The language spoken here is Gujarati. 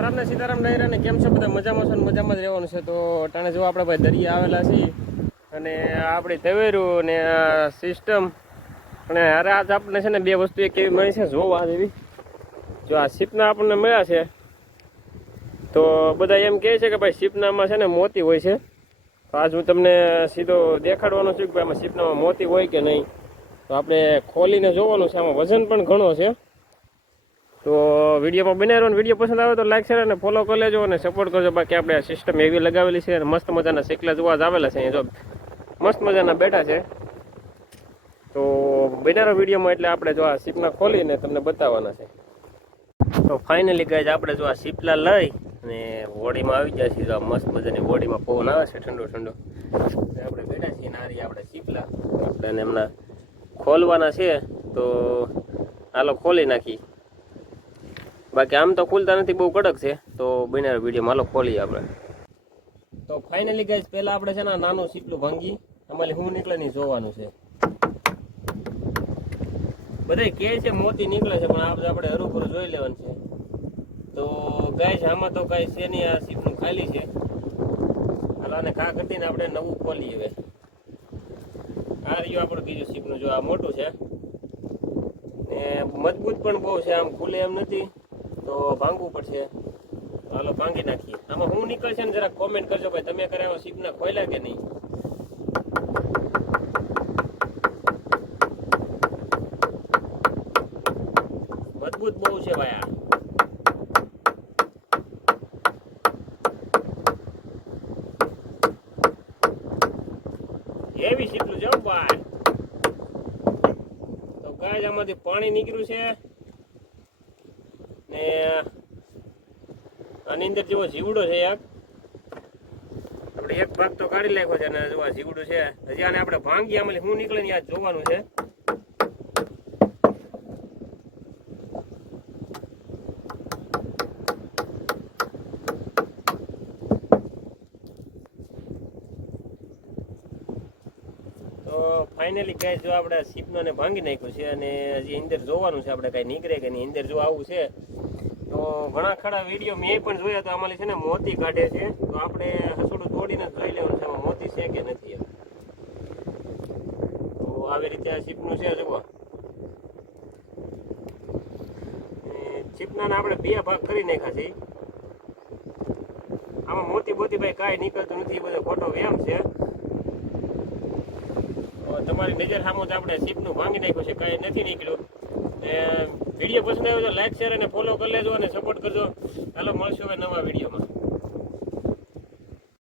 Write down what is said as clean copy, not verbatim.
રામ ને સીતારામ ડાયરા ને કેમ છે બધા મજામાં છો ને મજામાં જ રહેવાનું છે. તો અટાણે જો આપણે ભાઈ દરિયા આવેલા છીએ અને આપણી તવેરું ને સિસ્ટમ અને અરે આજ આપણને છે ને બે વસ્તુ એક એવી મળી છે જોવા જેવી. જો આ સીપના આપણને મળ્યા છે તો બધા એમ કહે છે કે ભાઈ સીપનામાં છે ને મોતી હોય છે. તો આજ હું તમને સીધો દેખાડવાનો છું કે ભાઈ આમાં સીપનામાં મોતી હોય કે નહીં. તો આપણે ખોલીને જોવાનું છે. આમાં વજન પણ ઘણો છે. તો વિડીયોમાં બને રહો ને વિડીયો પસંદ આવે તો લાઈક શેર અને ફોલો કરી લેજો અને સપોર્ટ કરજો. બાકી આપણે આ સિસ્ટમ એવી લગાવેલી છે અને મસ્ત મજાના શેકલા જોવા જ આવેલા છે. જો મસ્ત મજાના બેઠા છે. તો બને રહો વિડીયોમાં એટલે આપણે જો આ સીપના ખોલીને તમને બતાવવાના છે. તો ફાઇનલી ગાઈઝ આપણે જો આ સીપલા લઈ અને હોડીમાં આવી જાય છે. જો મસ્ત મજાની હોડીમાં પવન આવે છે ઠંડો ઠંડો. આપણે બેઠા છીએ નારી આપણે સીપલા આપણે એમના ખોલવાના છે. તો હાલો ખોલી નાખી. બાકી આમ તો ખુલતા નથી, બહુ કડક છે. તો બન્યા વિડીયો હાલો ખોલીએ આપણે. તો ફાઇનલી ગાઈઝ પહેલા આપણે છે ને નાનું સીપલું ભાંગી અમારી હું નીકળે નહીં જોવાનું છે. બધા કહે છે મોતી નીકળે છે પણ આપણે હરુભરું જોઈ લેવાનું છે. તો ગાઈઝ આમાં તો કાંઈ છે નહીં, આ સીપનું ખાલી છે. હાલો આને કા કરીને આપણે નવું ખોલીએ. હવે આ રહ્યું આપણે બીજું સીપનું. જો આ મોટું છે ને મજબૂત પણ બહુ છે, આમ ખુલે એમ નથી. તો ભાંગવું પડશે. હાલો ભાંગી નાખીએ. આમાં હું નીકળશે ને જરા કોમેન્ટ કરજો ભાઈ તમે કરાવો સીપના ખોલ્યા કે નહીં. મજબૂત બહુ છે ભાઈ આ. એવી સીપલું જાવ ભાઈ. તો ગાય આમાંથી પાણી નીકળ્યું છે ને આની અંદર જેવો જીવડો છે યાર. આપણે એક ભાગ તો કાઢી નાખ્યો છે અને જો આ જીવડું છે. હજી આને આપણે ભાંગી આમાં શું નીકળે ને યાદ જોવાનું છે. તો ફાઇનલી ગાઈસ જો આપણે સીપને ભાંગી નાખ્યું છે અને હજી અંદર જોવાનું છે આપણે કાંઈ નીકળે કે નહીં. અંદર જો આવું છે તો ઘણા ખરા વિડીયો મેં પણ જોયા તો આમાં છે ને મોતી કાઢે છે. તો આપણે હસોડું તોડીને જોઈ લેવાનું છે મોતી છે કે નથી. તો આવી રીતે આ સીપનું છે. જુઓ સીપના આપણે બે ભાગ કરી નાખ્યા છે. આમાં મોતી બોતી ભાઈ કાંઈ નીકળતું નથી, બધો ખોટો વ્યામ છે. તમારી નજર સામે જ આપણે સીપનું ભાંગી નાખ્યું છે, કાંઈ નથી નીકળ્યું. વિડીયો પસંદ આવ્યો તો લાઈક શેર અને ફોલો કરી લેજો અને સપોર્ટ કરજો. ચાલો મળશું હવે નવા વિડીયોમાં.